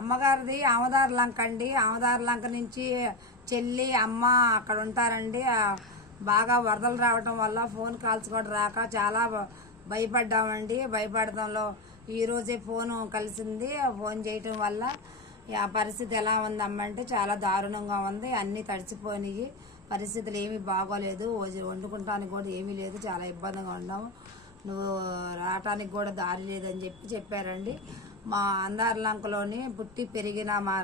అమ్మగారిది ఆమదార్ లంక అండి. ఆమదార్ లంక నుంచి చెల్లి అమ్మ అక్కడ ఉంటారండి. బాగా వరదలు రావటం వల్ల ఫోన్ కాల్స్ కూడా రాక చాలా భయపడ్డామండి. భయపడటంలో ఈరోజే ఫోన్ కలిసింది. ఫోన్ చేయటం వల్ల ఆ పరిస్థితి ఎలా ఉందమ్మంటే చాలా దారుణంగా ఉంది. అన్నీ తడిసిపోయినాయి. పరిస్థితులు ఏమీ బాగోలేదు. వండుకుంటానికి కూడా ఏమీ లేదు. చాలా ఇబ్బందిగా ఉన్నాము. నువ్వు రావటానికి కూడా దారి లేదని చెప్పారండి. మా ఆమదార్లంకలోని పుట్టి పెరిగిన మా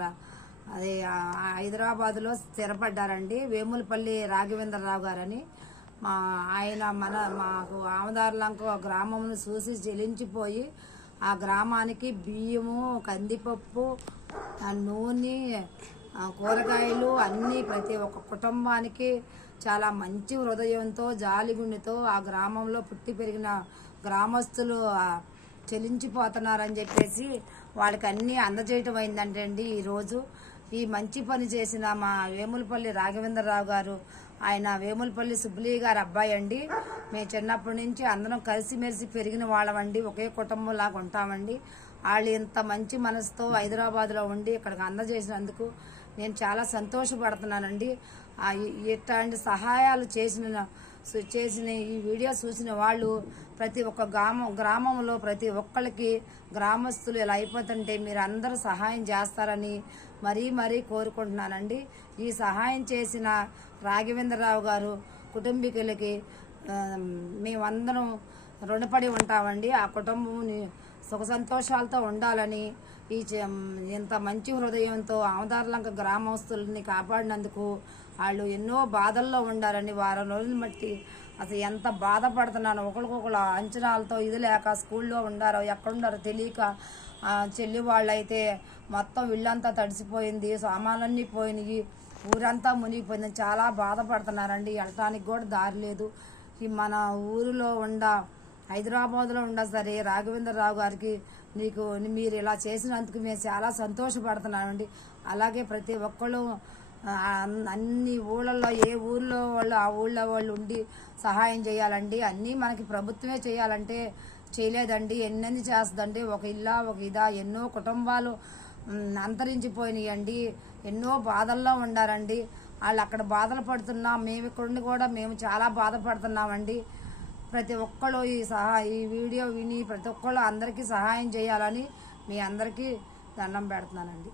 అది హైదరాబాద్లో స్థిరపడ్డారండి. వేములపల్లి రాఘవేంద్రరావు గారని ఆయన మాకు ఆమదార్లంక గ్రామంను చూసి చెలించిపోయి ఆ గ్రామానికి బియ్యము, కందిపప్పు, నూనె, కూరగాయలు అన్నీ ప్రతి ఒక్క కుటుంబానికి చాలా మంచి హృదయంతో జాలిగుండితో ఆ గ్రామంలో పుట్టి పెరిగిన గ్రామస్తులు చెలించిపోతున్నారని చెప్పేసి వాళ్ళకి అన్నీ అందజేయటం అయిందంటే అండి. ఈరోజు ఈ మంచి పని చేసిన మా వేములపల్లి రాఘవేంద్రరావు గారు, ఆయన వేములపల్లి సుబ్బులి గారి అబ్బాయి అండి. మేము చిన్నప్పటి నుంచి అందరం కలిసిమెలిసి పెరిగిన వాళ్ళమండి. ఒకే కుటుంబం లాగా ఉంటామండి. వాళ్ళు ఇంత మంచి మనసుతో హైదరాబాద్లో ఉండి ఇక్కడికి అందజేసినందుకు నేను చాలా సంతోషపడుతున్నానండి. ఇట్లాంటి సహాయాలు చేసిన ఈ వీడియో చూసిన వాళ్ళు ప్రతి ఒక్క గ్రామంలో ప్రతి ఒక్కరికి గ్రామస్తులు ఇలా అయిపోతుంటే మీరు అందరూ సహాయం చేస్తారని మరీ కోరుకుంటున్నానండి. ఈ సహాయం చేసిన రాఘవేంద్రరావు గారు కుటుంబీకులకి మేమందరం రుణపడి ఉంటామండి. ఆ కుటుంబం సుఖ సంతోషాలతో ఉండాలని ఇంత మంచి హృదయంతో ఆమదార్లంక గ్రామస్తుల్ని కాపాడినందుకు వాళ్ళు ఎన్నో బాధల్లో ఉండారండి. వారం రోజులు బట్టి అసలు ఎంత బాధపడుతున్నాను. ఒకరికొకరు అంచనాలతో ఇది లేక స్కూల్లో ఉండారో ఎక్కడుండారో తెలియక చెల్లి వాళ్ళు అయితే మొత్తం ఇల్లంతా తడిసిపోయింది, సామాన్లన్నీ పోయినాయి, ఊరంతా మునిగిపోయింది. చాలా బాధపడుతున్నారండి. వెళ్ళటానికి కూడా దారి లేదు. మన ఊరిలో హైదరాబాద్లో సరే రాఘవేంద్రరావు గారికి మీరు ఇలా చేసినందుకు మేము చాలా సంతోషపడుతున్నామండి. అలాగే ప్రతి ఒక్కళ్ళు అన్ని ఊళ్ళల్లో ఏ ఊళ్ళో వాళ్ళు ఆ ఊళ్ళో వాళ్ళు ఉండి సహాయం చేయాలండి. అన్నీ మనకి ప్రభుత్వమే చేయాలంటే చేయలేదండి. ఎన్నెన్ని చేస్తుందండి. ఒక ఇల్లా ఒక ఇదా ఎన్నో కుటుంబాలు అంతరించిపోయినాయండి. ఎన్నో బాధల్లో ఉండారండి. వాళ్ళు అక్కడ బాధలు పడుతున్నా మేము ఇక్కడ కూడా మేము చాలా బాధపడుతున్నామండి. ప్రతి ఒక్కళ్ళు ఈ వీడియో విని ప్రతి ఒక్కళ్ళు అందరికీ సహాయం చేయాలని మీ అందరికీ దండం పెడుతున్నానండి.